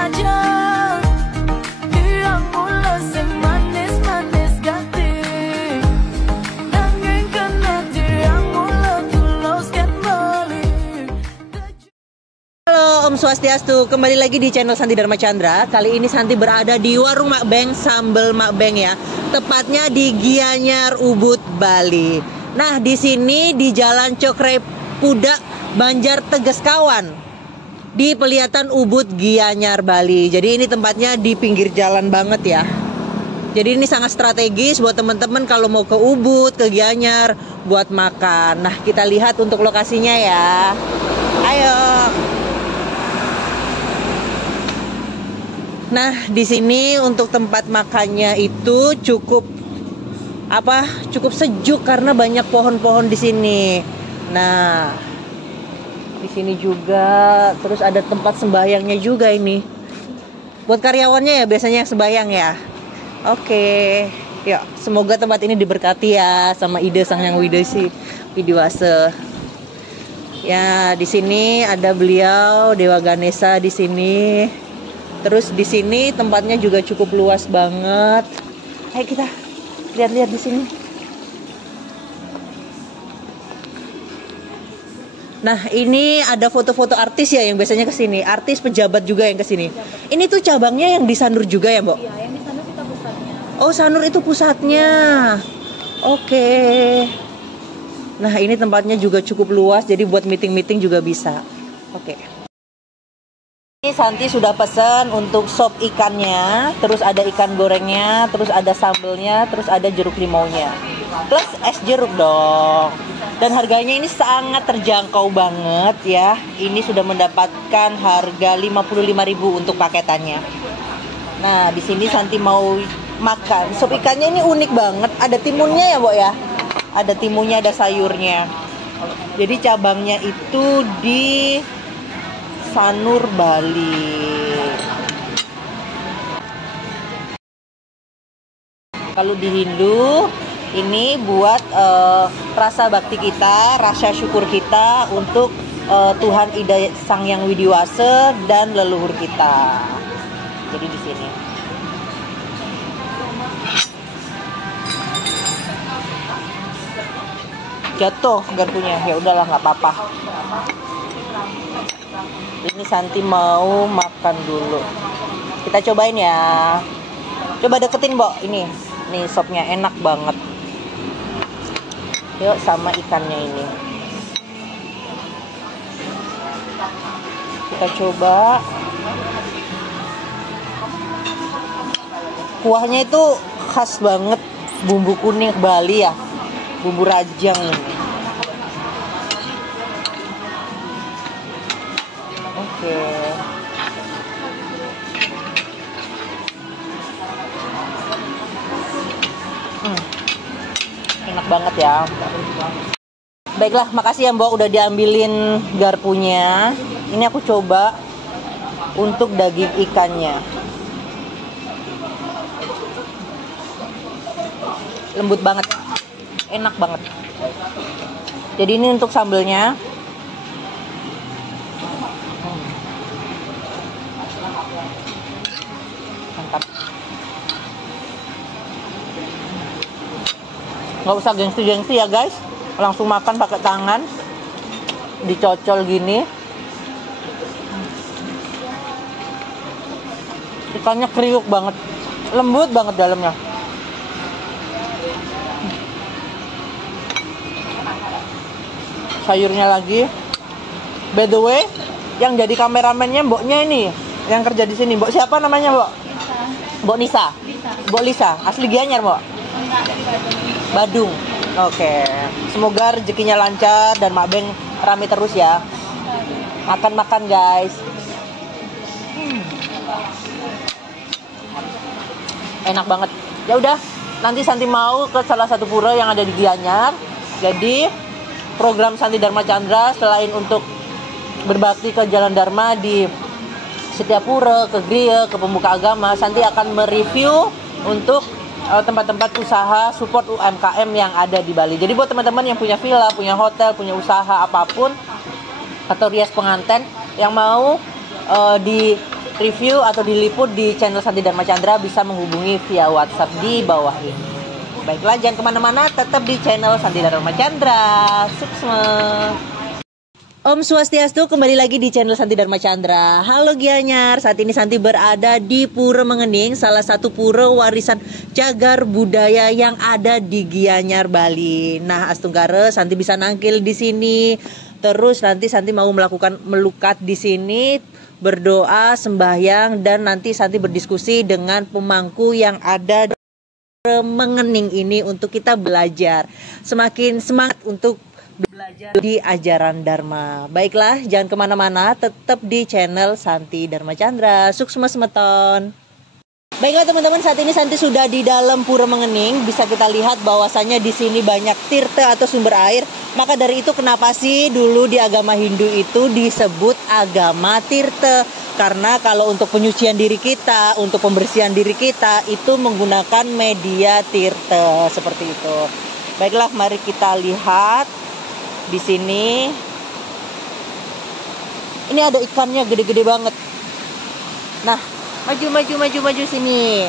saja. Dia mula semanis-manis hati, namun kena dia mula tuluskan balik. Halo Om Swastiastu, kembali lagi di channel Santi Dharma Chandra. Kali ini Santi berada di warung Mak Beng, sambal Mak Beng ya. Tepatnya di Gianyar, Ubud, Bali. Nah, di sini di Jalan Cokre Pudak, Banjar Tegaskawan, di Pelihatan Ubud, Gianyar, Bali. Jadi ini tempatnya di pinggir jalan banget ya. Jadi ini sangat strategis buat teman-teman kalau mau ke Ubud, ke Gianyar buat makan. Nah, kita lihat untuk lokasinya ya. Ayo. Nah, di sini untuk tempat makannya itu cukup sejuk karena banyak pohon-pohon di sini. Nah, di sini juga terus ada tempat sembahyangnya juga ini. Buat karyawannya ya biasanya yang sembahyang ya. Oke. Ya, semoga tempat ini diberkati ya sama Ide Sang Yang Widiwase. Ya, di sini ada beliau Dewa Ganesha di sini. Terus di sini tempatnya juga cukup luas banget. Ayo kita lihat-lihat di sini. Nah, ini ada foto-foto artis ya yang biasanya ke sini. Artis, pejabat juga yang ke sini. Ini tuh cabangnya yang di Sanur juga ya, Mbok? Iya, yang di Sanur kita pusatnya. Oh, Sanur itu pusatnya. Oke. Nah, ini tempatnya juga cukup luas, jadi buat meeting-meeting juga bisa. Oke. Ini Santi sudah pesan untuk sop ikannya, terus ada ikan gorengnya, terus ada sambelnya, terus ada jeruk limaunya, plus es jeruk dong. Dan harganya ini sangat terjangkau banget ya. Ini sudah mendapatkan harga 55.000 untuk paketannya. Nah, di sini Santi mau makan sop ikannya, ini unik banget. Ada timunnya ya, Mbok ya? Ada timunnya, ada sayurnya. Jadi cabangnya itu di Sanur, Bali. Kalau di Hindu ini buat rasa bakti kita, rasa syukur kita untuk Tuhan Ida Sang Yang Widiwase dan leluhur kita. Jadi di sini. Jatuh garpunya, ya udahlah nggak apa-apa. Ini Santi mau makan dulu. Kita cobain ya. Coba deketin, Mbok. Ini sopnya enak banget. Yuk, sama ikannya ini. Kita coba. Kuahnya itu khas banget, bumbu kuning Bali ya. Bumbu rajang ini. Oke. Enak banget ya. Baiklah, makasih ya Mbok udah diambilin garpunya. Ini aku coba untuk daging ikannya. Lembut banget. Enak banget. Jadi ini untuk sambelnya. Mantap. Nggak usah gengsi-gengsi ya guys, langsung makan pakai tangan, dicocol gini. Ikannya kriuk banget, lembut banget dalamnya. Sayurnya lagi. By the way, yang jadi kameramennya Mboknya ini, yang kerja di sini. Mbok siapa namanya, Mbok? Mbok Nisa. Mbok Lisa, asli Gianyar, Mbok? Enggak, dari Badung. Badung. Oke. Semoga rezekinya lancar dan Mak Beng rame terus ya. Makan-makan, guys. Enak banget. Ya udah, nanti Santi mau ke salah satu pura yang ada di Gianyar. Jadi, program Santi Dharma Chandra selain untuk berbakti ke Jalan Dharma di setiap pura, ke Griya, ke pemuka agama, Santi akan mereview untuk tempat-tempat usaha support UMKM yang ada di Bali. Jadi buat teman-teman yang punya villa, punya hotel, punya usaha apapun atau rias pengantin yang mau review atau diliput di channel Santi Dharma Chandra bisa menghubungi via WhatsApp di bawah ini. Baiklah, jangan kemana-mana, tetap di channel Santi Dharma Chandra. Sukses. Om Swastiastu, kembali lagi di channel Santi Dharma Chandra. Halo Gianyar, saat ini Santi berada di Pura Mengening, salah satu pura warisan cagar budaya yang ada di Gianyar, Bali. Nah, Astunggara, Santi bisa nangkil di sini. Terus nanti Santi mau melakukan melukat di sini, berdoa, sembahyang, dan nanti Santi berdiskusi dengan pemangku yang ada di Mengening ini untuk kita belajar. Semakin semangat untuk belajar di ajaran Dharma. Baiklah, jangan kemana-mana, tetap di channel Santi Dharma Chandra. Sukses meton. Baiklah teman-teman, saat ini Santi sudah di dalam Pura Mengening. Bisa kita lihat bahwasannya di sini banyak tirta atau sumber air. Maka dari itu kenapa sih dulu di agama Hindu itu disebut agama tirta? Karena kalau untuk penyucian diri kita, untuk pembersihan diri kita itu menggunakan media tirta seperti itu. Baiklah, mari kita lihat. Di sini ini ada ikannya gede-gede banget. Nah, maju sini.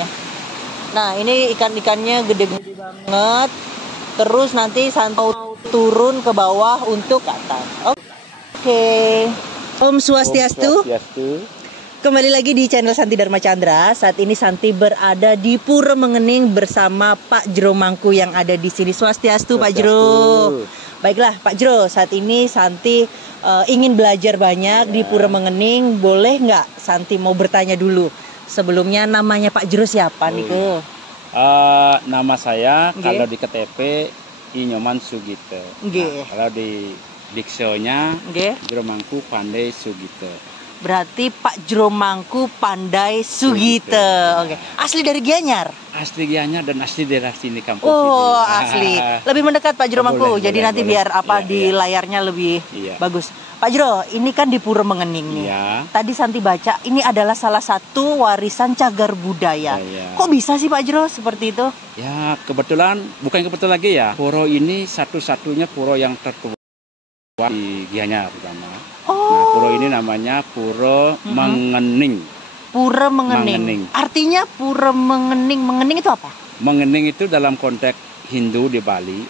Nah, ini ikan-ikannya gede-gede banget. Terus nanti Santi turun ke bawah untuk ke atas. Oke. Om Swastiastu. Kembali lagi di channel Santi Dharma Chandra. Saat ini Santi berada di Pura Mengening bersama Pak Jero Mangku yang ada di sini. Swastiastu, Pak Jero. Baiklah Pak Jero, saat ini Santi ingin belajar banyak di Pura Mengening. Boleh nggak Santi mau bertanya dulu? Sebelumnya namanya Pak Jero siapa nih ke? Nama saya kalau di KTP Inyoman Sugito. Nah, kalau di diksionya Jero Mangku Pandai Sugito. Berarti Pak Jero Mangku Pandai Sugito. Oke. Asli dari Gianyar? Asli Gianyar dan asli daerah sini kampung Oh, sini. asli. Lebih mendekat Pak Jero Mangku. Jadi nanti biar di layarnya lebih bagus. Pak Jero, ini kan di Pura Mengening nih. Tadi Santi baca ini adalah salah satu warisan cagar budaya. Kok bisa sih Pak Jero seperti itu? Ya, kebetulan, bukan kebetulan lagi ya. Pura ini satu-satunya pura yang tertua di Gianyar pertama. Nah, pura ini namanya Pura Mengening. Pura Mengening. Artinya Pura Mengening. Mengening itu apa? Mengening itu dalam konteks Hindu di Bali,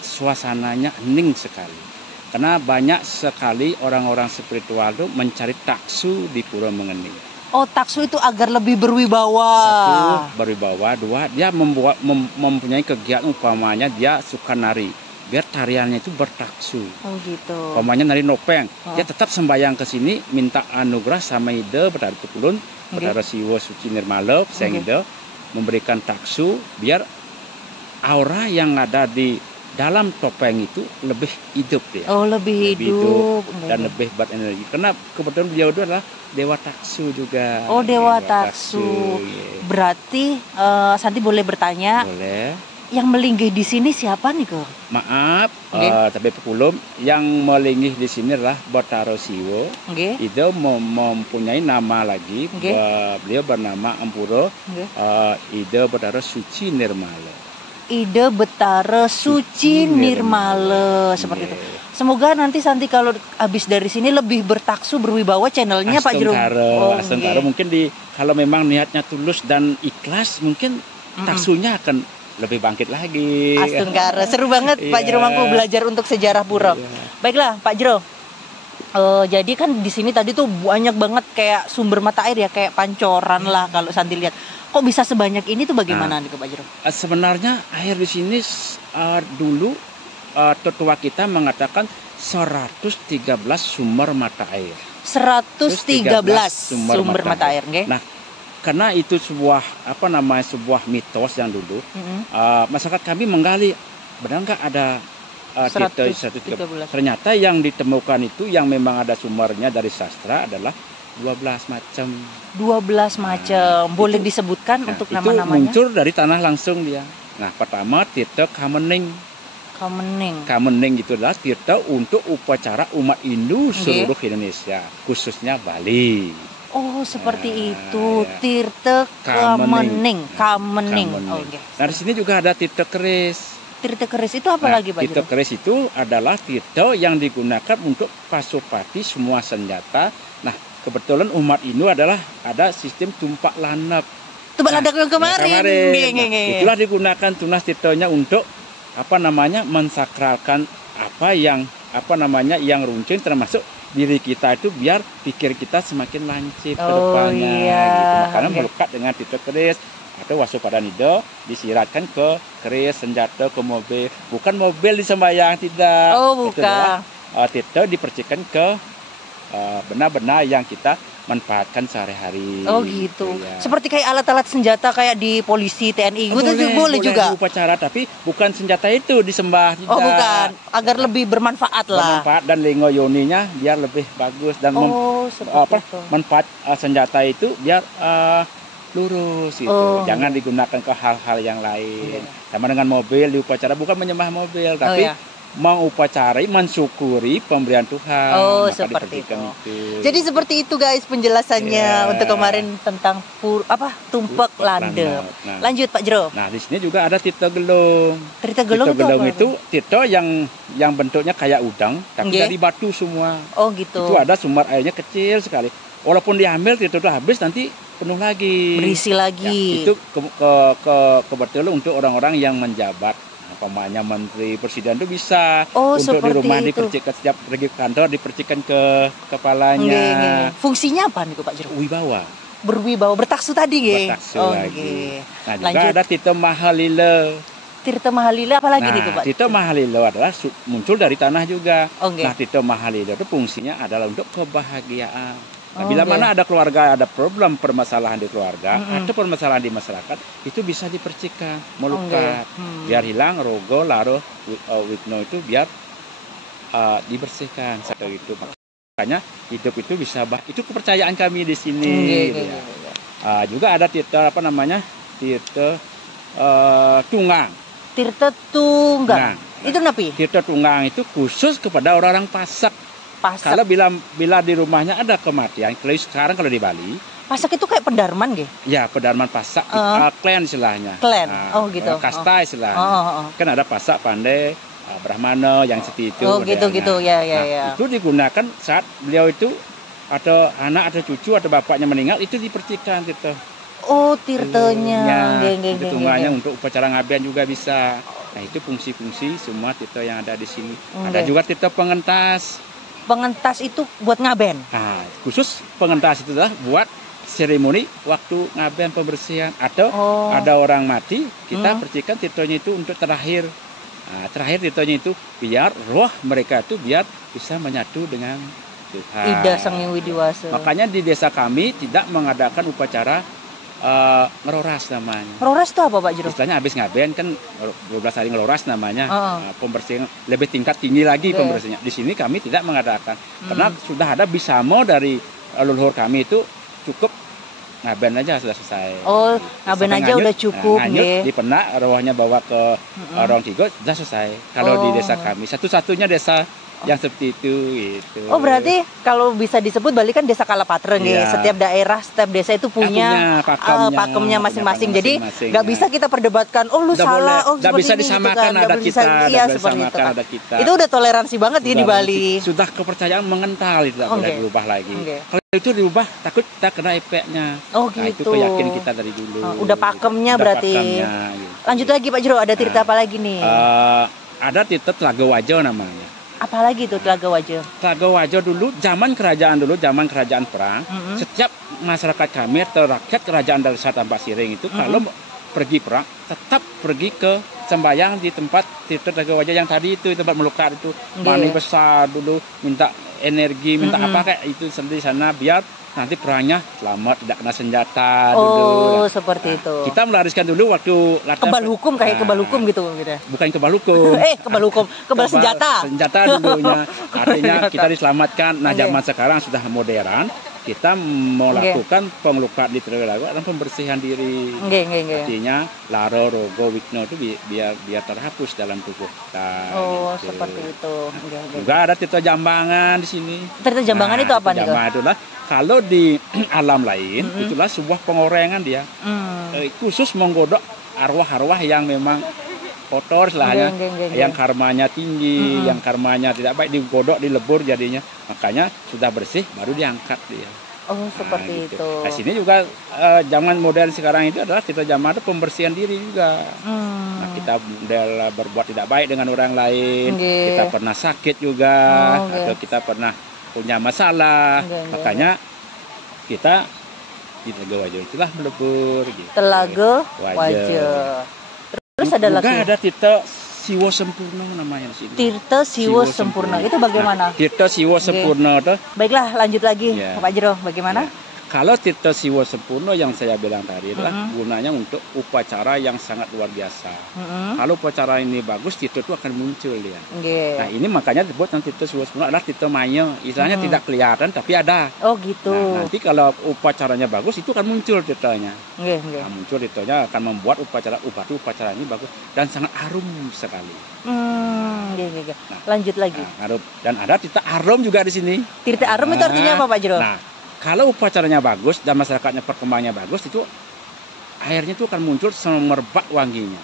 suasananya hening sekali. Karena banyak sekali orang-orang spiritual itu mencari taksu di Pura Mengening. Oh, taksu itu agar lebih berwibawa. Satu, berwibawa. Dua, dia mempunyai kegiatan umpamanya dia suka nari. Biar tariannya itu bertaksu. Oh gitu. Umpamanya nari nopeng, dia tetap sembahyang ke sini, minta anugerah sama ide Betara Tukulun, Betara Siwo Suci Nirmala, sehingga memberikan taksu biar aura yang ada di dalam topeng itu lebih hidup ya. Oh, lebih hidup. Dan lebih berenergi. Karena kebetulan beliau itu adalah Dewa Taksu juga. Oh, Dewa Taksu. Berarti Santi boleh bertanya? Boleh. Yang melinggih di sini siapa nih ke? Maaf, tapi pekulum yang melinggih di sini adalah Betara Siwo. Itu mempunyai nama lagi. Beliau bernama Ampuro. Ide Betara Suci Nirmala. Ide Betara Suci Nirmala seperti itu. Semoga nanti Santi kalau habis dari sini lebih bertaksu berwibawa channelnya Pak Jero. Astungkara mungkin kalau memang niatnya tulus dan ikhlas mungkin taksunya akan lebih bangkit lagi. Astunggara, seru banget Pak Jero Mangku belajar untuk sejarah pura. Baiklah Pak Jero. Jadi kan di sini tadi tuh banyak banget kayak sumber mata air ya, kayak pancoran lah kalau Santi lihat. Kok bisa sebanyak ini tuh bagaimana nih Pak Jero? Sebenarnya air di sini dulu tetua kita mengatakan 113 sumber mata air. 113 sumber mata air, nggih. Nah, karena itu sebuah sebuah mitos yang dulu masyarakat kami menggali benar nggak ada 113. Ternyata yang ditemukan itu yang memang ada sumbernya dari sastra adalah 12 macam. 12 macam. Boleh disebutkan untuk nama-namanya? Itu muncul dari tanah langsung dia. Nah, pertama tirta Kamening. Kamening itu adalah tirta untuk upacara umat Hindu seluruh Indonesia, khususnya Bali. Oh, seperti itu. Tirta Kamening. Nah, di sini juga ada tirta keris. Tirta keris itu apa lagi Pak Jero? Tirta keris itu adalah tirta yang digunakan untuk pasupati semua senjata. Nah, kebetulan umat Hindu adalah ada sistem tumpak lanap. Tumpak landak yang kemarin. Nge, nge, nge. Itulah digunakan tunas tirtonya untuk mensakralkan yang runcing, termasuk diri kita itu biar pikir kita semakin lancip ke depannya gitu. Karena melekat dengan tirto keris atau waspada nido disiratkan ke keris, senjata, ke mobil. Bukan mobil disembayang, tidak. Oh, bukan. Tirto dipercikan ke benda-benda yang kita manfaatkan sehari-hari. Oh gitu. Ya. Seperti kayak alat-alat senjata kayak di polisi, TNI. Boleh juga. Upacara, tapi bukan senjata itu disembah. Tidak. Oh bukan, agar lebih bermanfaat lah. Bermanfaat dan lingo yoninya biar lebih bagus dan manfaat senjata itu biar lurus gitu. Jangan digunakan ke hal-hal yang lain. Sama dengan mobil di upacara bukan menyembah mobil, tapi mengupacarai, mensyukuri pemberian Tuhan. Oh, seperti itu. Jadi seperti itu guys penjelasannya untuk kemarin tentang tumpak landep. Nah, lanjut Pak Jero. Nah, di sini juga ada tirto gelung. Tirto gelung itu tirto yang bentuknya kayak udang, tapi dari batu semua. Oh gitu. Itu ada sumber airnya kecil sekali. Walaupun diambil tirto itu habis, nanti penuh lagi. Berisi lagi. Ya, itu kebetulan untuk orang-orang yang menjabat. Pemanya menteri, presiden itu bisa untuk di rumah dipercikan, setiap pergi ke kantor dipercikan ke kepalanya. Fungsinya apa nih Pak Jero? Wibawa. Berwibawa, bertaksu tadi nggih. Bertaksu lagi. Nah, juga ada Tirta Mahalila. Tirta Mahalila apa lagi nih Pak? Tirta Mahalila adalah muncul dari tanah juga. Nah, Tirta Mahalila itu fungsinya adalah untuk kebahagiaan. Nah, bila mana ada keluarga, ada problem permasalahan di keluarga atau permasalahan di masyarakat, itu bisa dipercikan, melukat, biar hilang rogo, laro, wigno itu biar dibersihkan satu itu. Makanya hidup itu bisa itu kepercayaan kami di sini. Juga ada tirta tirta tunggang. Tirta tunggang. Itu napi? Tirta tunggang itu khusus kepada orang-orang Pasak. Kalau bila di rumahnya ada kematian, sekarang kalau di Bali, Pasak itu kayak pendarman gitu? Ya, pendarman Pasak, klan istilahnya. Klan, gitu. Kasta istilahnya. Kan ada Pasak, Pandai, Brahmana yang seperti itu. Oh gitu, ya. Itu digunakan saat beliau itu atau anak atau cucu atau bapaknya meninggal, itu dipercikan gitu. Oh, tirtanya. Itu tungganya untuk upacara ngaben juga bisa. Nah, itu fungsi-fungsi semua tirta yang ada di sini. Ada juga tirta pengentas. Pengentas itu buat ngaben. Nah, khusus pengentas itu adalah buat seremoni waktu ngaben pembersihan atau ada orang mati, kita percikan tirtonya itu untuk terakhir. Nah, terakhir tirtonya itu biar roh mereka itu biar bisa menyatu dengan Tuhan. Ida Sang Hyang Widiwasa. Makanya di desa kami tidak mengadakan upacara ngeloras namanya. Ngeloras itu apa Pak Jero? Istilahnya habis ngaben kan 12 hari ngeloras namanya. Pembersihan lebih tingkat tinggi lagi pembersihannya. Di sini kami tidak mengadakan karena sudah ada bisamo dari leluhur kami itu cukup ngaben aja sudah selesai. Oh, ngaben aja udah cukup nggih. Di penak rohnya bawa ke Rong Tigo sudah selesai. Kalau di desa kami satu-satunya desa yang seperti itu gitu. Oh, berarti kalau bisa disebut Bali kan desa Kalapatreng ya. Setiap daerah, setiap desa itu punya pakemnya masing-masing. Jadi nggak bisa kita perdebatkan lu salah, nggak bisa disamakan gitu, ada kita. Iya, seperti itu kan. Itu udah toleransi banget ya di Bali. Sudah kepercayaan mengental, tidak boleh dirubah lagi. Kalau itu dirubah takut kita kena efeknya. Oh gitu. Nah, itu keyakinan kita dari dulu. Udah pakemnya berarti. Gitu. Lanjut lagi Pak Jero, ada tirta apa lagi nih? Ada tirta Telaga Wajo namanya. Apalagi itu Telaga Wajo? Telaga Wajo dulu, zaman kerajaan perang, setiap masyarakat kami atau rakyat kerajaan Desa Tambak Siring itu kalau pergi perang, tetap pergi ke sembahyang di tempat Telaga Wajo yang tadi itu, tempat melukat itu. Mani besar dulu, minta energi, minta apa kayak itu di sana biar nanti perangnya selamat, tidak kena senjata dulu. Oh, seperti itu. Kita melariskan dulu waktu latihan kebal hukum kayak kebal hukum gitu. Bukan kebal hukum. Kebal hukum, kebal senjata. Senjata dulunya. Artinya kita diselamatkan. Nah, zaman sekarang sudah modern. Kita melakukan pengelukat di Telaga dan pembersihan diri. Artinya laro, rogo, wigno itu biar terhapus dalam tubuh kita. Oh, gitu. seperti itu. Juga ada tirta jambangan di sini. Tirta jambangan itu apa nih? Jambangan itulah kalau di alam lain itulah sebuah pengorengan dia. Khusus menggodok arwah-arwah yang memang kotor istilahnya, yang karmanya tinggi, yang karmanya tidak baik, digodok, dilebur jadinya. Makanya sudah bersih baru diangkat dia. Oh, seperti gitu. itu. Nah, sini juga zaman modern sekarang itu adalah Tirta Jama itu pembersihan diri juga. Nah, kita model berbuat tidak baik dengan orang lain, Nggih. kita pernah sakit juga, Oh, nggih. atau kita pernah punya masalah, Nggih, nggih, makanya kita di Telaga Wajo itulah melebur gitu. Telaga Wajo. Wajo. Terus ada Juga lagi ada Tirta Siwo Sempurna namanya di sini. Tirta Siwo Sempurna. Itu bagaimana? Nah, Tirta Siwo Sempurna tuh. Baiklah, lanjut lagi, Ya. Pak Jero. Bagaimana? Ya. Kalau Tirta Siwo Sempurna yang saya bilang tadi adalah gunanya untuk upacara yang sangat luar biasa. Kalau upacara ini bagus, Tirta itu akan muncul dia. Nggih. Nah, ini makanya disebut yang Tirta Siwo Sempurna adalah Tirta Maya. Istilahnya tidak kelihatan tapi ada. Oh, gitu. Nah, nanti kalau upacaranya bagus itu akan muncul Tirtanya. Nggih, nggih. Nah, muncul Tirtanya akan membuat upacara ini bagus dan sangat harum sekali. Nggih, nggih, nggih. Lanjut lagi. Nah, harum. Dan ada Tirta Arum juga di sini. Tirta Arum itu artinya apa, Pak Jero? Nah, kalau upacaranya bagus dan masyarakatnya perkembangannya bagus, itu airnya itu akan muncul semerbak wanginya,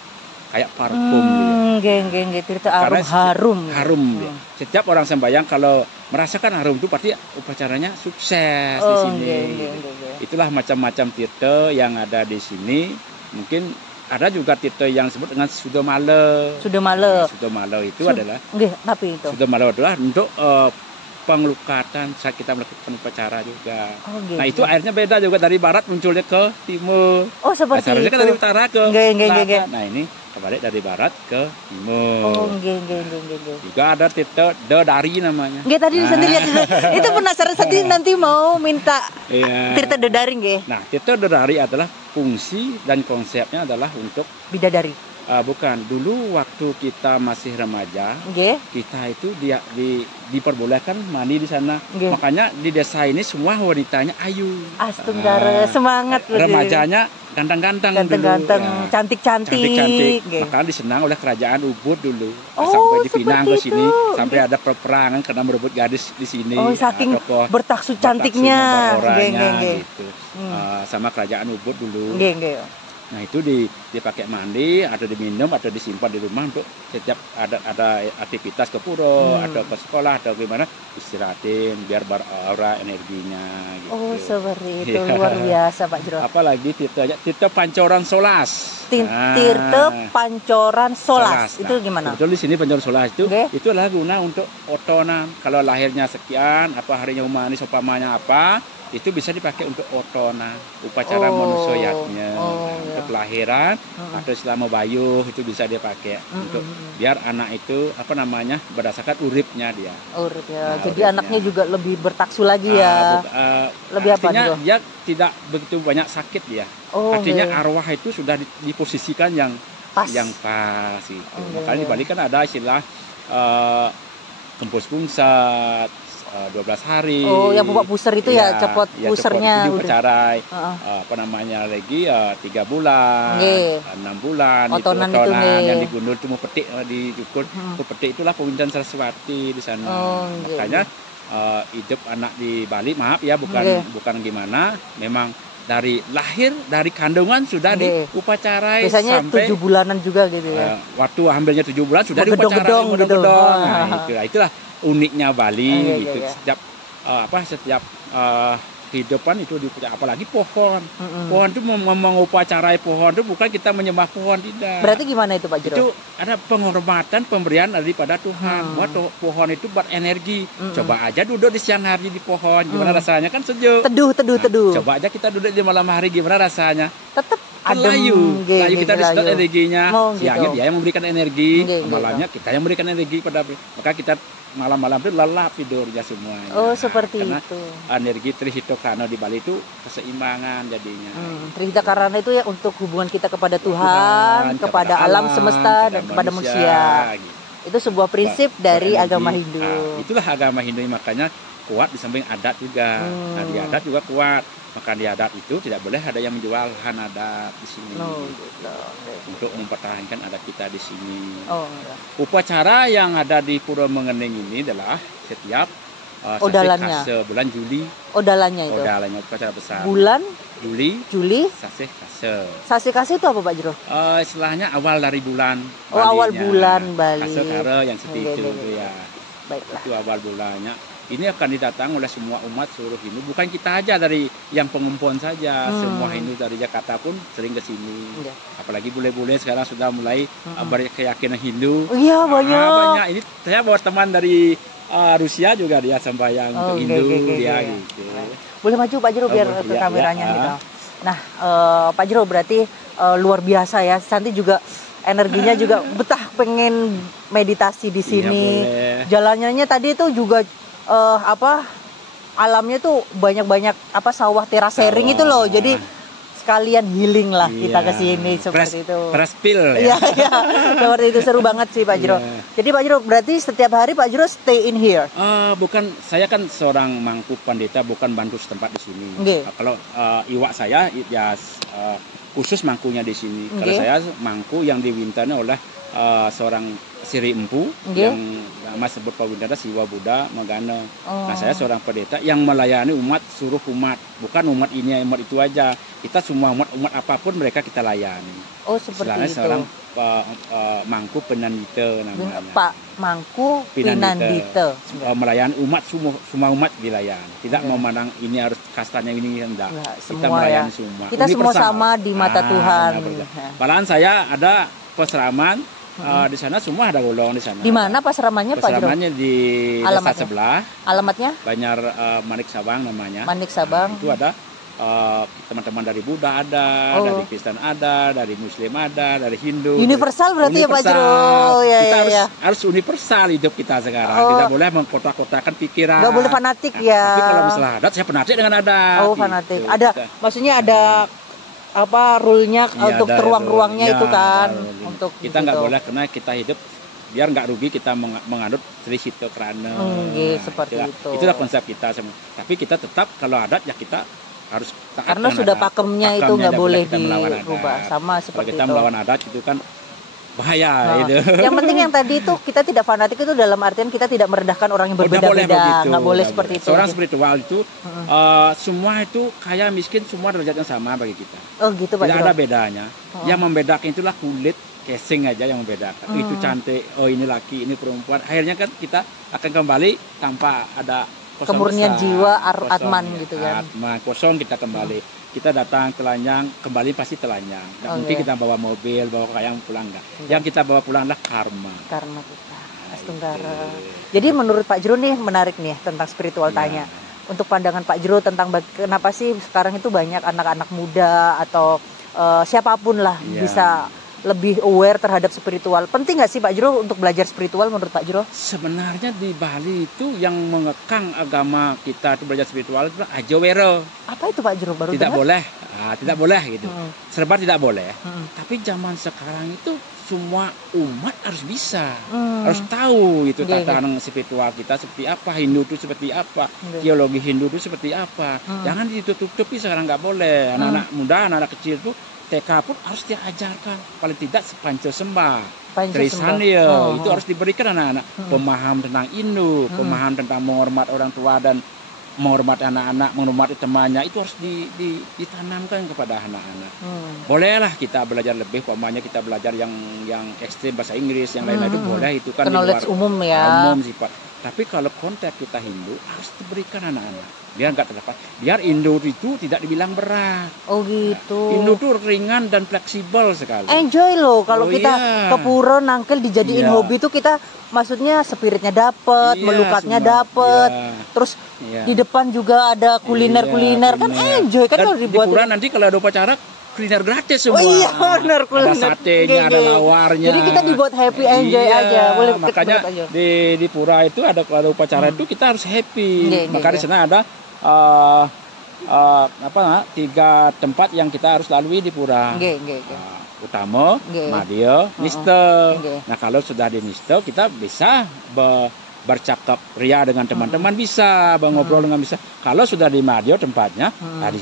kayak parfum dia. Nggih, nggih. Tirta Arum Karena harum. Harum dia. Setiap orang sembahyang kalau merasakan harum itu pasti upacaranya sukses di Oh, sini. nggih. Itulah macam-macam tirta yang ada di sini. Mungkin ada juga tirta yang disebut dengan Sudomala. Sudomala. Sudomala itu adalah Nggih, tapi itu. Sudomala adalah untuk pengelukatan saat kita melakukan upacara juga. Oh, gitu. Nah, itu airnya beda juga dari barat munculnya ke timur. Oh, seperti Seharusnya itu. kan dari utara ke Nggih, nggih, selatan. nggih. Nah, ini kebalik dari barat ke timur. Oh, nggih. Juga ada tirta Dedari namanya. Nggih, tadi bisa dilihat itu. Itu penasaran sedih nanti mau minta Iya. Tirta Dedari nggih. Nah, tirta Dedari adalah fungsi dan konsepnya adalah untuk Bidadari. bukan dulu waktu kita masih remaja, Nggih. kita itu diperbolehkan mandi di sana. Nggih. Makanya di desa ini semua wanitanya ayu. Astenggara, semangat betul. Remajanya ganteng-ganteng dulu. Ganteng-ganteng, Ya. cantik-cantik. Cantik-cantik. Nggih. Makanya disenang oleh kerajaan Ubud dulu. Oh, Sampai dipinang ke seperti sini, itu. sampai ada peperangan karena merebut gadis di sini. Oh, saking tokoh bertaksud cantiknya. beroranya Nggih. gitu. Sama kerajaan Ubud dulu. Nggih. Nah, itu dipakai mandi atau diminum atau disimpan di rumah untuk setiap ada aktivitas ke pura atau ke sekolah atau gimana istirahatin biar beraura energinya gitu. Oh, seperti itu. Iya. Luar biasa, Pak Jero. Apalagi tirta Pancoran Solas. Tirta Pancoran Solas. Nah, Itu gimana? Betul, di sini Pancoran Solas itu Nggih. itu adalah guna untuk otonan. Kalau lahirnya sekian, apa harinya humanis, umpamanya apa, itu bisa dipakai untuk otona, upacara manusianya. Untuk kelahiran atau selama bayuh itu bisa dia pakai untuk biar anak itu berdasarkan uripnya dia. Urip ya. Nah, Jadi uripnya. anaknya juga lebih bertaksu lagi ya. Lebih apa artinya gitu? dia tidak begitu banyak sakit dia. Oh, artinya nggih. arwah itu sudah diposisikan yang Pas. pas gitu. Oh, nggih, Makanya di nggih. Bali kan ada istilah kempus pungsat 12 hari. Oh, yang bubak puser itu ya, cepot ya, pusernya cepot. Itu dipacarai. Heeh. Lagi 3 bulan, Nggih. 6 bulan, Otonan itu, otonan nggih. yang digundul itu mau petik dicukur. Itu petik itulah Pawintan Saraswati di sana. Oh, nggih. Makanya hidup anak di Bali, maaf ya, Nggih. bukan gimana, memang dari lahir, dari kandungan sudah Nggih. diupacarai Biasanya sampai 7 bulanan juga gitu ya. waktu hamilnya 7 bulan sudah Gedong-gedong diupacarai gitu. gedong-gedong. Ah. Nah, itulah uniknya Bali Iya, gitu. iya. Setiap kehidupan itu diupacarai, apalagi pohon. Mm-mm. Pohon itu mengupacarai pohon itu bukan kita menyembah pohon, tidak. Berarti gimana itu, Pak Jero? Itu ada penghormatan pemberian daripada Tuhan. Buat pohon itu buat energi. Coba aja duduk di siang hari di pohon, gimana rasanya, kan sejuk. Teduh. Coba aja kita duduk di malam hari, gimana rasanya. Tetap Kan adem. layu kita disedot layu. energinya. Oh, Siangnya gitu. dia yang memberikan energi, Nggih, malamnya kita yang memberikan energi pada, maka kita malam-malam itu lelap tidurnya semuanya. Oh, seperti karena itu. energi Trihitokana di Bali itu keseimbangan jadinya. Trihita Karana itu ya untuk hubungan kita kepada Tuhan, kepada alam semesta, dan kepada manusia. Gitu. Itu sebuah prinsip dari Berenergi. agama Hindu. Itulah agama Hindu, makanya kuat di samping adat juga. Nah, di adat juga kuat. Maka di adat itu tidak boleh ada yang menjual lahan adat di sini. Oh, gitu. Untuk mempertahankan adat kita di sini. Oh, enggak. Upacara yang ada di Pura Mengening ini adalah setiap Odalannya. Sasih Kase bulan Juli. Odalannya itu. Odalannya upacara besar. Bulan Juli Juli. Sasih Kase. Sasi kasih itu apa, Pak Jero? Istilahnya awal dari bulan. Oh, awal Balinya. bulan Bali. Kase Kare yang seperti Nggih, itu nggih, nggih. ya. Baiklah. Itu awal bulannya. ini akan didatang oleh semua umat seluruh Hindu, bukan kita aja dari yang pengumpul saja, semua Hindu dari Jakarta pun sering ke sini. Iya. Apalagi bule-bule sekarang sudah mulai berkeyakinan Hindu. Oh iya, banyak. Ini saya bawa teman dari Rusia juga, dia sembahyang untuk Hindu, dia iya. gitu. Boleh maju Pak Jero biar ke kameranya gitu. Nah, Pak Jero berarti luar biasa ya. Santi juga energinya juga betah pengen meditasi di sini. Jalanannya tadi itu juga alamnya tuh banyak-banyak sawah terasering itu loh. Jadi sekalian healing lah kita ke sini seperti itu. Prespil ya. Iya. Seperti itu seru banget sih Pak Jero. Jadi Pak Jero berarti setiap hari Pak Jero stay in here. Bukan, saya kan seorang mangku pendeta, bukan bantu setempat di sini. Kalau iwak saya ya khusus mangkunya di sini. Kalau saya mangku yang diwintanya oleh seorang Siri Empu yang nama sebut Pak Windara Siwa Buddha Magana. Nah, saya seorang pendeta yang melayani umat, suruh umat, bukan umat ini umat itu aja. Kita semua umat apapun mereka kita layani. Oh, seperti itu. Seorang mangku penandita namanya. Pak Mangku Pinandita. Melayani umat, semua umat dilayani. Tidak memandang ini harus kastanya ini enggak. Kita melayani semua. Kita semua sama di mata Tuhan. Malahan saya ada peseraman. Di sana semua ada golong di sana. Di mana pasramannya Pak Jero? Pasramannya di desa sebelah. Alamatnya? Banyar Manik Sabang namanya. Manik Sabang. Itu ada teman-teman dari Buddha ada, dari Kristen ada, dari Muslim ada, dari Hindu. Universal berarti ya Pak Jero. Kita harus universal hidup kita sekarang. Tidak boleh mengkotak-kotakan pikiran. Nggak boleh fanatik ya. Tapi kalau misalnya adat, saya fanatik dengan adat. Oh, fanatik. Ada, maksudnya ada rule-nya untuk ruang-ruangnya itu kan. Untuk kita nggak boleh, karena kita hidup biar nggak rugi kita menganut Sri Sito Krana. Seperti itu. Itulah konsep kita semua. Tapi kita tetap kalau adat ya kita harus taat. Karena sudah pakemnya itu nggak boleh dirubah. Sama seperti itu. Kalau kita melawan adat itu kan bahaya gitu. Yang penting yang tadi itu kita tidak fanatik itu dalam artian kita tidak merendahkan orang yang berbeda-beda. Nggak boleh seperti itu. Seorang spiritual itu semua itu kaya miskin semua derajatnya sama bagi kita. Oh gitu Pak. Tidak ada bedanya. Yang membedakan itulah kulit, casing aja yang membedakan. Itu cantik, oh ini laki, ini perempuan. Akhirnya kan kita akan kembali tanpa ada kemurnian jiwa atman gitu kan. Atman kosong kita kembali. Kita datang telanjang, kembali pasti telanjang. Mungkin kita bawa mobil, bawa kayang pulang enggak. Yang kita bawa pulang adalah karma. Karma kita. Astunggara. Jadi menurut Pak Jero nih menarik nih tentang spiritual tanya. Untuk pandangan Pak Jero tentang kenapa sih sekarang itu banyak anak-anak muda atau siapapun lah bisa lebih aware terhadap spiritual. Penting nggak sih Pak Jero untuk belajar spiritual menurut Pak Jero? Sebenarnya di Bali itu yang mengekang agama kita itu belajar spiritual itu ajawero. Apa itu Pak Jero? Baru tidak dengar? boleh, tidak boleh gitu. Serba tidak boleh. Tapi zaman sekarang itu semua umat harus bisa, harus tahu itu tatanan spiritual kita seperti apa, Hindu itu seperti apa, teologi Hindu itu seperti apa. Jangan ditutup-tutupi sekarang, nggak boleh. Anak-anak muda, anak-anak kecil itu TK pun harus diajarkan, paling tidak Panca Sembah, Trisania, itu harus diberikan anak-anak pemahaman tentang Hindu, pemahaman tentang menghormat orang tua dan menghormati anak-anak, menghormati temannya, itu harus ditanamkan kepada anak-anak. Bolehlah kita belajar lebih, pokoknya kita belajar yang ekstrim bahasa Inggris, yang lain-lain itu boleh, itu kan knowledge umum ya. Umum sifat. Tapi kalau konteks kita Hindu harus diberikan anak-anak. Biar nggak terdapat, biar Hindu itu tidak dibilang berat. Oh gitu. Hindu itu ringan dan fleksibel sekali. Enjoy loh kalau kita ke pura nangkel dijadiin hobi itu kita maksudnya spiritnya dapet, melukatnya dapet. Terus di depan juga ada kuliner-kuliner kan enjoy kan kalau dibuat. Di pura nanti kalau ada upacara kuliner gratis semua. Oh iya benar, kuliner. Ada satenya, ada lawarnya. Jadi kita dibuat happy, enjoy aja. Boleh makanya di pura itu ada upacara itu kita harus happy. Maka di sana ada 3 tempat yang kita harus lalui di pura. Utama, Madya, Nista. Nah kalau sudah di Nista kita bisa bercakap ria dengan teman-teman, bisa ngobrol dengan bisa. Kalau sudah di Madya tempatnya, tadi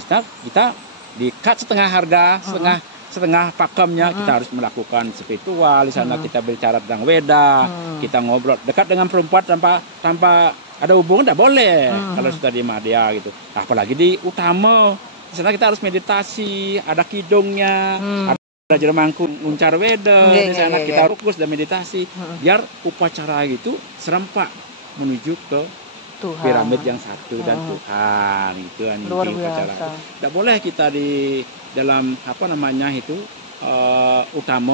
kita di-cut setengah harga, setengah pakemnya. Kita harus melakukan spiritual di sana. Kita bicara tentang Weda, kita ngobrol dekat dengan perempuan tanpa ada hubungan, tidak boleh kalau sudah di Madya gitu. Apalagi di Utama, di sana kita harus meditasi, ada kidungnya, ada jermangku nguncar Weda, di sana kita fokus dan meditasi, biar upacara itu serempak menuju ke Tuhan. piramid yang satu dan Hmm. Tuhan itu kan Luar inti upacara. biasa. Tidak boleh kita di dalam apa namanya itu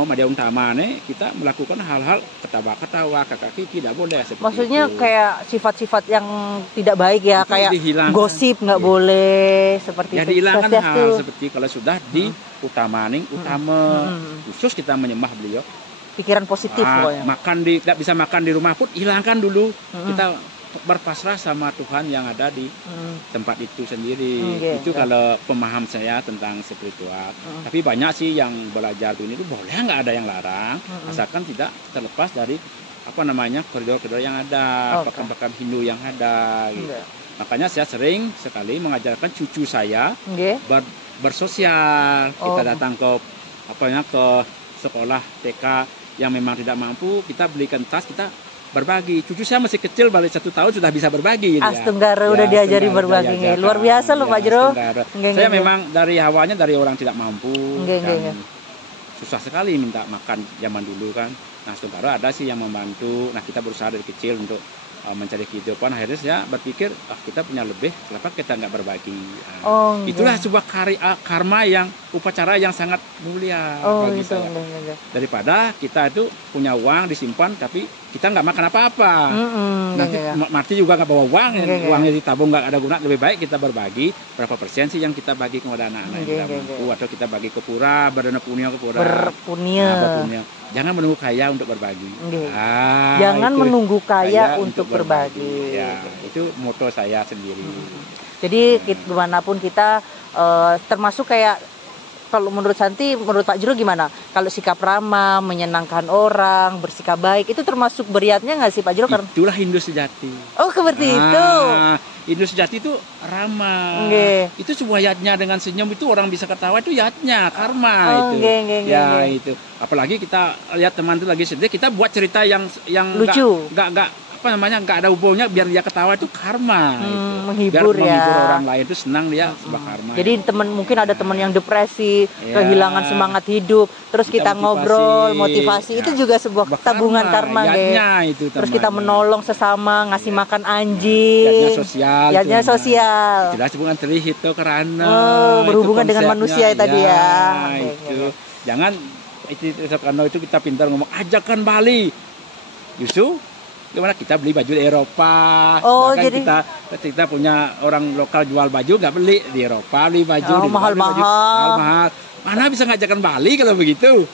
media utama nih kita melakukan hal-hal ketawa-ketawa kakak kiki tidak boleh seperti Maksudnya itu. kayak sifat-sifat yang tidak baik ya, Itu kayak dihilangkan. gosip nggak Iya. boleh seperti Ya itu. dihilangkan Swastiastu. hal seperti kalau sudah di utama khusus kita menyembah beliau. Pikiran positif pokoknya. Tidak bisa makan di rumah pun hilangkan dulu. Mm-mm. Kita berpasrah sama Tuhan yang ada di tempat itu sendiri. Oke, Itu oke. kalau pemaham saya tentang spiritual. Tapi banyak sih yang belajar ini itu boleh nggak ada yang larang, asalkan tidak terlepas dari apa namanya koridor-koridor yang ada, Oke. pakam-pakam Hindu yang ada. Gitu. Oke. Makanya saya sering sekali mengajarkan cucu saya Oke. bersosial. Kita Oh. datang ke ke sekolah TK yang memang tidak mampu, kita belikan tas, kita berbagi. Cucu saya masih kecil, balik 1 tahun sudah bisa berbagi. Astenggara udah diajari berbagi nih. Luar biasa loh Pak Jero. Saya memang dari awalnya dari orang tidak mampu Nggak, dan nggak. susah sekali minta makan zaman dulu kan. Nah Astenggara ada sih yang membantu. Nah kita berusaha dari kecil untuk mencari kehidupan. Akhirnya saya berpikir kita punya lebih, kenapa kita nggak berbagi? Nah, itulah sebuah karma yang upacara yang sangat mulia bagi gitu. saya. Daripada kita itu punya uang disimpan tapi kita nggak makan apa-apa. Nanti mati juga nggak bawa uang, uangnya ditabung nggak ada guna. Lebih baik kita berbagi berapa persen sih yang kita bagi kepada anak-anak yang tidak mampu, atau kita bagi ke pura, berdana punya ke pura. Berpunya. Berpunya. Jangan menunggu kaya untuk berbagi. Jangan itu menunggu kaya untuk berbagi. Ya, itu moto saya sendiri. Jadi dimanapun kita termasuk kayak kalau menurut Santi, menurut Pak Jero gimana? Kalau sikap ramah, menyenangkan orang, bersikap baik, itu termasuk beriatnya nggak sih Pak Jero? Itulah Hindu sejati. Oh seperti itu. Hindu sejati itu ramah. Nggih. Itu sebuah yatnya dengan senyum itu orang bisa ketawa itu yatnya, karma Oh, itu. nggih. Itu. Apalagi kita lihat teman itu lagi sedih, kita buat cerita yang lucu. Nggak apa namanya nggak ada hubungannya biar dia ketawa itu karma. Menghibur biar ya. menghibur orang lain itu senang dia sebuah karma. Jadi teman mungkin ada teman yang depresi, kehilangan semangat hidup, terus kita ngobrol, motivasi, itu juga sebuah tabungan karma itu terus kita menolong sesama, ngasih makan anjing. Yatnya sosial. Jelas bukan terih itu karena berhubungan dengan manusia tadi ya. Itu. Jangan itu karena itu kita pintar ngomong ajakan Bali. Justru gimana kita beli baju di Eropa, jadi kita punya orang lokal jual baju nggak beli di Eropa, beli baju mahal-mahal. Mana bisa ngajakan Bali kalau begitu?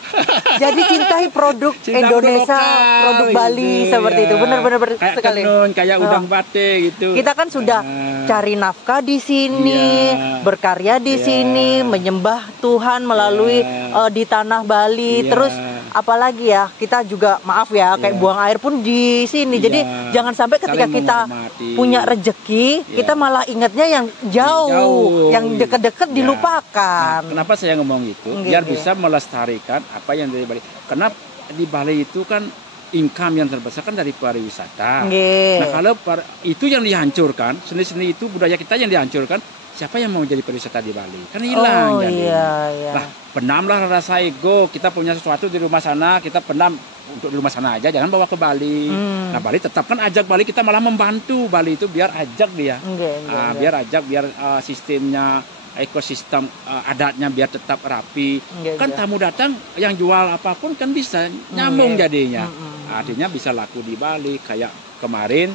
Jadi cintai produk Indonesia, produk Bali seperti itu. Benar-benar kayak sekali. Tenun, kayak udang batik gitu. Kita kan sudah cari nafkah di sini, berkarya di sini, menyembah Tuhan melalui di tanah Bali. Terus apalagi ya, kita juga maaf ya kayak buang air pun di sini. Jadi jangan sampai ketika kita punya rejeki, kita malah ingatnya yang jauh, yang dekat-dekat dilupakan. Nah, kenapa saya ngomong itu? Biar bisa melestarikan apa yang dari Bali. Karena di Bali itu kan income yang terbesar kan dari pariwisata. Nah kalau itu yang dihancurkan, seni-seni itu budaya kita yang dihancurkan, siapa yang mau jadi pariwisata di Bali? Kan hilang jadi. Nah, pendamlah rasa ego. Kita punya sesuatu di rumah sana, kita pendam untuk di rumah sana aja, jangan bawa ke Bali. Nah Bali tetap kan ajak Bali, kita malah membantu Bali itu biar ajak dia. Biar ajak, biar sistemnya ekosistem adatnya biar tetap rapi. Kan tamu datang yang jual apapun kan bisa nyambung jadinya. Artinya bisa laku di Bali. Kayak kemarin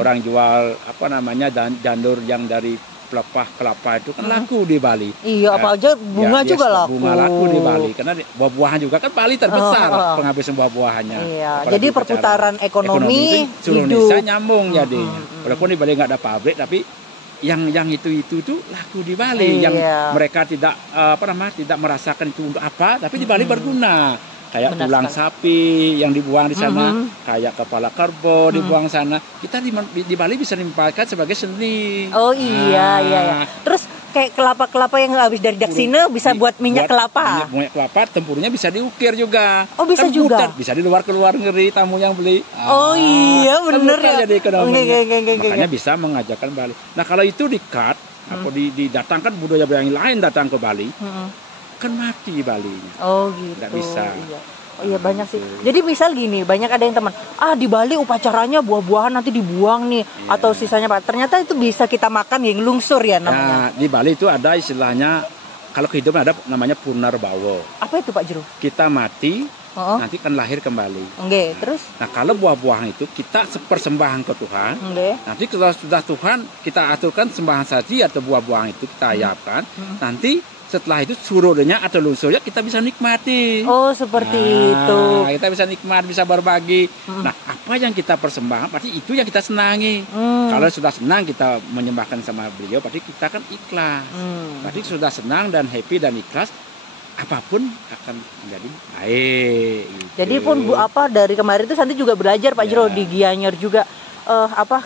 orang jual apa namanya jandur yang dari pelepah kelapa itu kan laku di Bali. Iya, apa aja bunga juga laku. Bunga laku di Bali karena buah-buahan juga kan Bali terbesar penghabisan buah-buahannya. Iya, jadi perputaran ekonomi seluruh Indonesia nyambung jadinya. Walaupun di Bali nggak ada pabrik tapi yang itu tuh laku di Bali, yang mereka tidak tidak merasakan itu untuk apa, tapi di Bali berguna. Kayak tulang sapi yang dibuang di sana, kayak kepala kerbau dibuang sana. Kita di Bali bisa dimanfaatkan sebagai seni. Oh iya. Terus kayak kelapa-kelapa yang habis dari Daksina bisa buat minyak kelapa. Minyak kelapa, tempurnya bisa diukir juga. Oh bisa juga. Bisa di luar ngeri tamu yang beli. Oh iya bener ya. Jadi makanya bisa mengajarkan Bali. Nah kalau itu di-cut atau didatangkan budaya yang lain datang ke Bali. Kan mati Bali. Oh gitu. Nggak bisa. Iya. Oh iya banyak sih. Jadi misal gini, banyak ada yang teman, di Bali upacaranya buah-buahan nanti dibuang nih, atau sisanya Pak. Ternyata itu bisa kita makan yang lungsur ya namanya. Nah, di Bali itu ada istilahnya, kalau kehidupan ada namanya Punarbawa. Apa itu Pak Jero? Kita mati, nanti kan lahir kembali. Oke, terus? Nah, kalau buah-buahan itu kita persembahan ke Tuhan. Oke. Nanti kalau sudah Tuhan kita aturkan sembahan saji atau buah-buahan itu kita ayapkan. Nanti setelah itu surutnya atau lungsurnya kita bisa nikmati. Oh, seperti itu. Kita bisa nikmat, bisa berbagi. Nah, apa yang kita persembahkan, pasti itu yang kita senangi. Kalau sudah senang kita menyembahkan sama beliau, pasti kita kan ikhlas. Berarti sudah senang dan happy dan ikhlas, apapun akan menjadi baik. Gitu. Jadi pun dari kemarin itu Santi juga belajar Pak Jero di Gianyar juga.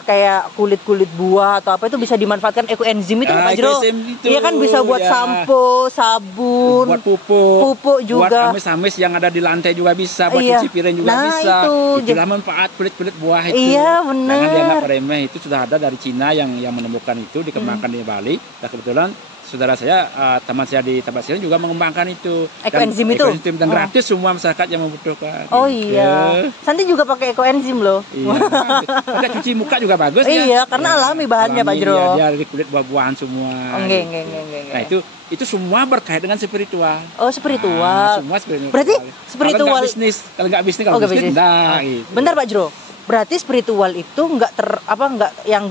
Kayak kulit-kulit buah atau apa itu bisa dimanfaatkan ekoenzim itu Pak Jero. Iya kan bisa buat sampo, sabun, buat pupuk juga. Buat amis-amis yang ada di lantai juga bisa, buat cuci piring juga bisa. Itulah manfaat kulit-kulit buah itu. Iya benar. Jangan dianggap remeh, itu sudah ada dari Cina yang menemukan itu, dikembangkan di Bali. Dan kebetulan saudara saya, teman saya di tempat sini juga mengembangkan itu. Ekoenzim itu? Ekoenzim dan gratis semua masyarakat yang membutuhkan. Oh iya. Santi juga pakai ekoenzim loh. Iya. Pakai cuci muka juga bagus ya. Iya, karena alami bahannya Pak Jero. Dia dari kulit buah-buahan semua. Enggak. Nah, itu semua berkait dengan spiritual. Oh, spiritual. Semua spiritual. Berarti spiritual kalau nggak bisnis enggak gitu. Bentar Pak Jero. Berarti spiritual itu enggak yang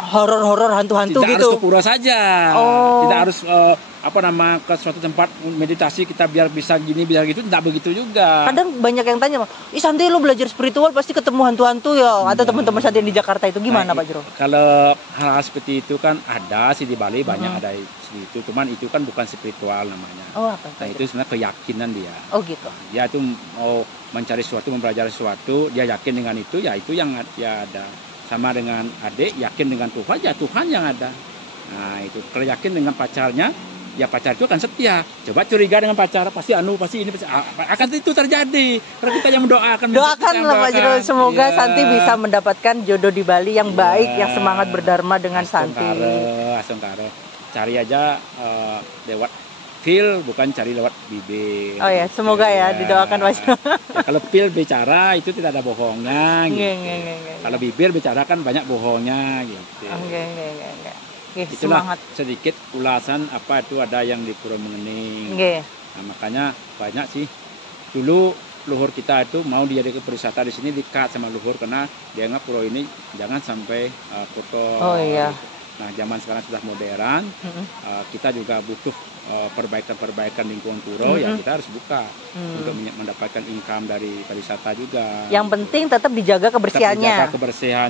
horor-horor hantu-hantu tidak gitu. Harus ke pura saja. Oh. Tidak harus ke suatu tempat meditasi kita biar bisa gini biar gitu, tidak begitu juga. Kadang banyak yang tanya, Santi lu belajar spiritual pasti ketemu hantu-hantu ya, atau teman-teman Santi di Jakarta itu gimana Pak Jero? Kalau hal seperti itu kan ada sih di Bali, banyak ada itu, cuman itu kan bukan spiritual namanya. Oh, apa? Nah, itu sebenarnya keyakinan dia. Oh gitu. Dia itu mau mencari sesuatu, mempelajari sesuatu, dia yakin dengan itu, ya itu yang dia ada. Sama dengan adik, yakin dengan Tuhan, ya Tuhan yang ada. Nah itu, kalau yakin dengan pacarnya, ya pacar itu akan setia. Coba curiga dengan pacar, pasti ini, akan itu terjadi. Kalau kita yang mendoakan. Doakanlah Pak Jero, semoga Santi bisa mendapatkan jodoh di Bali yang baik, yang semangat berdharma dengan Santi. Asongkaro. Cari aja lewat feel, bukan cari lewat bibir. Oh ya, semoga ya didoakan Pak Jero. Ya, kalau feel bicara itu tidak ada bohongnya gitu. Kalau bibir bicara kan banyak bohongnya gitu. Itulah sedikit ulasan apa itu ada yang di Pura Mengening. Nah, makanya banyak sih dulu luhur kita itu mau dijadikan perwisata di sini dikat sama luhur karena dianggap pura ini jangan sampai kotor. Oh iya. Nah, zaman sekarang sudah modern, kita juga butuh perbaikan lingkungan pura, ya kita harus buka untuk mendapatkan income dari pariwisata juga. Yang penting tetap dijaga kebersihannya.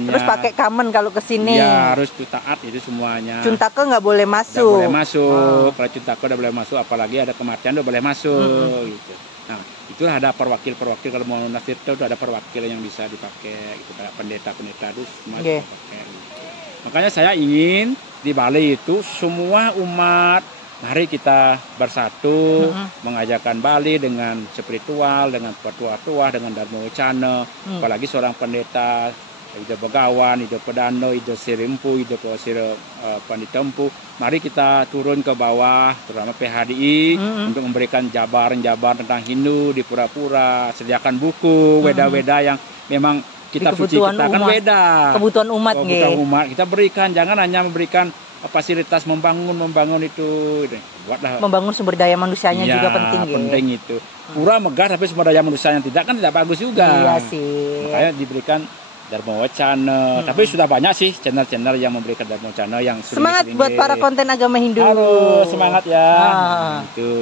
Terus pakai kamen kalau ke sini. Ya, harus taat itu semuanya. Cuntake nggak boleh masuk. Nggak boleh masuk. Kalau cuntake udah boleh masuk, apalagi ada kematian udah boleh masuk gitu. Nah, itulah ada perwakil kalau mau nasir itu ada perwakil yang bisa dipakai gitu, kayak pendeta-pendeta itu semua dipakai. Makanya saya ingin di Bali itu semua umat, mari kita bersatu mengajarkan Bali dengan spiritual, dengan petua-tua, dengan Dharma Wacana, apalagi seorang pendeta, ide Begawan, ide Pedano, ide Sirimpu, ide Sir Panditempu. Mari kita turun ke bawah, terutama PHDI, untuk memberikan jabaran-jabaran tentang Hindu di pura-pura, sediakan buku, weda-weda yang memang kita suci kita kan beda. Kebutuhan umat kita berikan, jangan hanya memberikan fasilitas membangun itu. Buatlah. Membangun sumber daya manusianya juga penting ya. Penting itu. Pura megah tapi sumber daya manusianya tidak kan tidak bagus juga. Iya sih. Makanya diberikan Dharma Wacana. Tapi sudah banyak sih channel-channel yang memberikan Dharma Wacana yang semangat buat para konten agama Hindu. Harus semangat ya.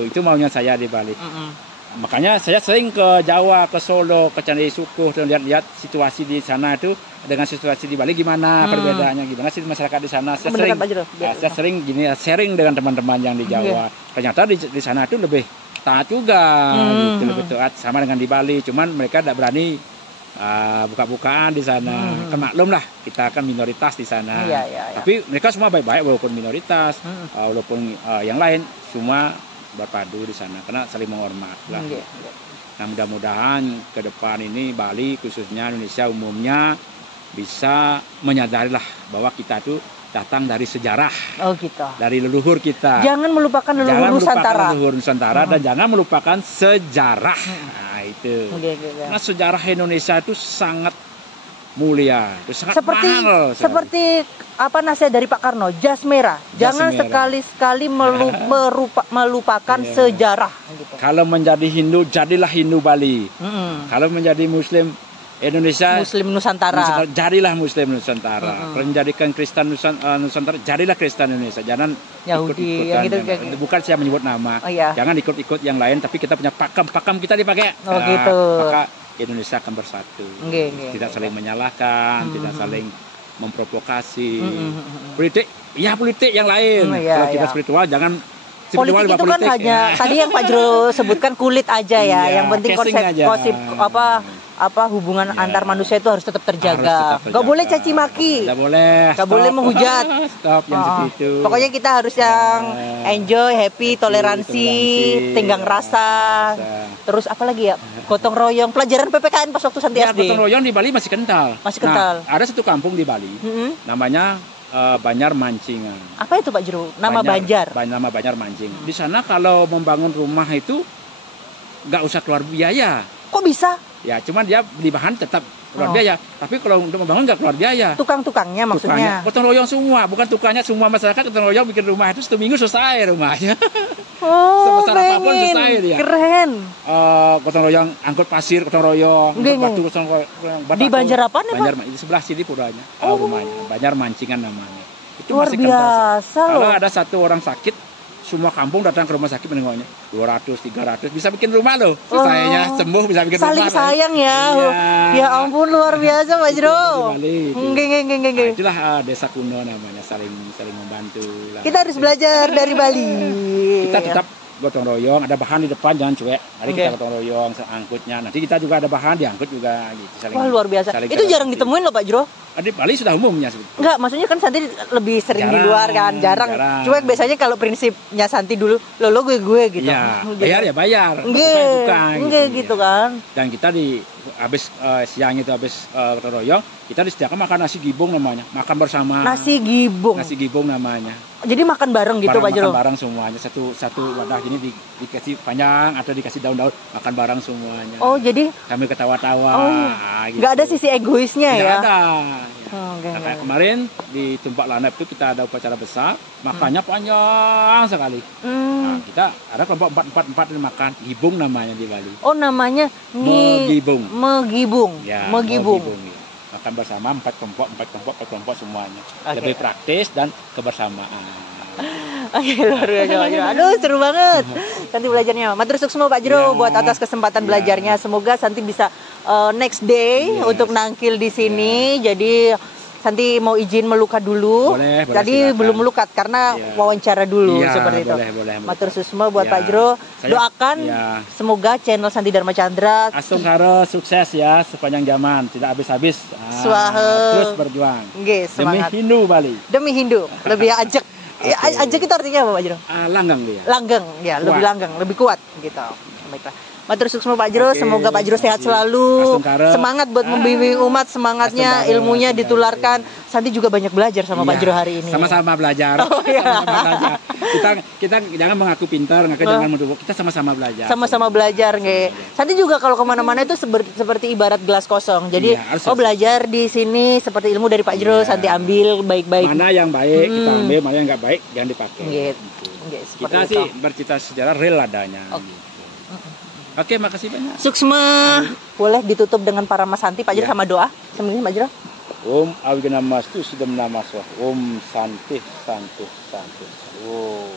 Itu maunya saya di Bali. Makanya saya sering ke Jawa, ke Solo, ke Candi Sukuh, dan lihat situasi di sana itu dengan situasi di Bali gimana, perbedaannya gimana sih masyarakat di sana. Saya sering sharing dengan teman-teman yang di Jawa. Ternyata di sana itu lebih taat juga, gitu, lebih taat sama dengan di Bali. Cuman mereka tidak berani buka-bukaan di sana. Kemaklum lah, kita kan minoritas di sana. Tapi mereka semua baik-baik walaupun minoritas, walaupun yang lain semua berpadu di sana karena saling menghormat lah. Nah, mudah-mudahan ke depan ini Bali khususnya Indonesia umumnya bisa menyadari lah bahwa kita itu datang dari sejarah. Oh gitu. Dari leluhur kita. Jangan melupakan leluhur Nusantara. Dan jangan melupakan sejarah. Nah, itu. Oke. Karena sejarah Indonesia itu sangat mulia, itu sangat Seperti mahal. seperti apa nasihat dari Pak Karno, jas merah. Jas Jangan merah. sekali-sekali melupakan Iya. sejarah gitu. Kalau menjadi Hindu, jadilah Hindu Bali. Mm-mm. Kalau menjadi Muslim Indonesia, Muslim Nusantara. jadilah Muslim Nusantara. Kalau menjadikan Kristen Nusantara, jadilah Kristen Indonesia. Jangan Yahudi, yang gitu, kayak gitu. Bukan saya menyebut nama. Oh, iya. Jangan ikut-ikut yang lain, tapi kita punya pakam kita dipakai. Oh, gitu. Maka Indonesia akan bersatu. Nggih. Tidak saling menyalahkan, tidak saling memprovokasi. Politik yang lain. Iya, Kalau kita iya. spiritual, jangan Politik spiritual itu lupa kan politik. hanya tadi yang Pak Jero sebutkan kulit aja ya. Iya, Yang penting casing aja. konsep hubungan Iya. antar manusia itu harus tetap terjaga. Harus tetap Gak boleh terjaga. caci maki. Nggak boleh. Nggak Stop. boleh menghujat. Stop yang Oh, seperti itu. Pokoknya kita harus yang enjoy, happy, toleransi, tenggang rasa. Terus apa lagi ya? Gotong royong. Pelajaran PPKN pas waktu Santi Ya, SD. gotong royong di Bali masih kental. Masih kental. Nah, ada satu kampung di Bali, Mm-mm. namanya Banjar Mancingan. Apa itu Pak Jero? Nama Banjar. Nama Banjar Mancing. Di sana kalau membangun rumah itu nggak usah keluar biaya. Kok bisa? Ya, cuman dia beli bahan tetap keluar Oh. biaya. Tapi kalau untuk membangun nggak keluar biaya. Tukang-tukangnya maksudnya. Tukangnya, gotong royong semua, bukan tukangnya semua masyarakat gotong royong bikin rumah itu 1 minggu selesai rumahnya. Oh, Sebesar apapun pengen. selesai dia. Keren. Gotong royong, angkut pasir, gotong royong, Nggih, angkut batu, nggih. gotong royong. Di Banjar apaan ya, Pak? Banjar, di sebelah sini puranya, rumahnya. Banjar Mancingan namanya. Itu Luar masih kental. biasa Kalau loh. ada satu orang sakit, semua kampung datang ke rumah sakit menengoknya. 200, 300 bisa bikin rumah loh. Selesainya sembuh bisa bikin Saling rumah. sayang ya. Iya. Ya ampun luar biasa Pak Jero. Di Bali itu. Nggih. Nah, itulah desa kuno namanya, saling membantu lah. Kita harus belajar dari Bali. Kita tetap gotong royong, ada bahan di depan jangan cuek. Mari Oke. kita gotong royong, angkutnya. Nanti kita juga ada bahan diangkut juga gitu. Wah luar biasa. Itu jarang ditemuin loh Pak Jero. Di Bali sudah umumnya sebetulnya. Enggak, maksudnya kan Santi lebih sering di Jarang, luar kan, jarang. Cuek biasanya kalau prinsipnya Santi dulu, lo gue gitu. Iya, bayar ya bayar. Nggih, Bukan, nggih gitu kan. Dan kita habis siang itu habis gotong royong, kita disediakan makan nasi gibung namanya, makan bersama. Nasi gibung. Nasi gibung namanya. Jadi makan bareng gitu Pak Jero. Makan bareng semuanya, satu wadah gini dikasih panjang atau dikasih daun-daun, makan bareng semuanya. Oh, jadi Kami ketawa-tawa. Oh, gitu. nggak ada sisi egoisnya Tidak ya. ada. Oh, oke, Nah, kayak oke. kemarin di Tumpak Lanap itu kita ada upacara besar, makannya panjang sekali. Hmm. Nah, kita ada kelompok 4 yang makan, gibung namanya di Bali. Oh namanya Megibung. Megibung. Ya, Megibung. ya. Makan bersama 4 kelompok semuanya. Oke. Lebih praktis dan kebersamaan. Oke luar biasa Pak Jero. Aduh seru banget. Santi belajarnya. Matur sukses Pak Jero Ya. buat atas kesempatan Ya. belajarnya. Semoga Santi bisa next day Yes. untuk nangkil di sini. Jadi Santi mau izin melukat dulu. Boleh, Tadi silakan. belum melukat karena Ya. wawancara dulu Ya, seperti itu. boleh. Matur susma buat Ya. Pak Jero. Saya- Doakan ya. semoga channel Santi Dharma Chandra Astung Haro sukses ya sepanjang zaman, tidak habis-habis. Swahe. Terus berjuang. nggih, Demi semangat. Hindu Bali. Demi Hindu, lebih ajak. Ya, Oke. ajak itu artinya apa Pak Jero? Langgang dia. Langgeng, ya, lebih Kuat. langgeng, lebih kuat gitu. Baiklah. Matur sukses Pak Jero, Oke, semoga Pak Jero sehat terima kasih. selalu. Astung Karo. Semangat buat membimbing umat, semangatnya, Astung Karo, ilmunya Astung Karo. ditularkan. Santi juga banyak belajar sama Pak Iya, Jero hari ini. Sama-sama belajar. Oh, iya. Sama-sama belajar. Kita jangan mengaku pintar, jangan mendukung. Kita sama-sama belajar. Sama-sama belajar nggih. Santi juga kalau kemana-mana itu seperti ibarat gelas kosong. Jadi, Iya, harus belajar di sini seperti ilmu dari Pak Jero, Iya. Santi ambil baik-baik. Mana yang baik kita ambil, mana yang nggak baik jangan dipakai. Nggih. Gitu. Nggih, seperti Kita itu. sih bercita sejarah real adanya. Oke. Oke, makasih banyak. Suksma. Boleh ditutup dengan para Mas Santi Pak Jero Iya. sama doa. Sebenarnya Pak Jero. Om Awigana Mastu Sidam Namaswah. Om Santi. Oh.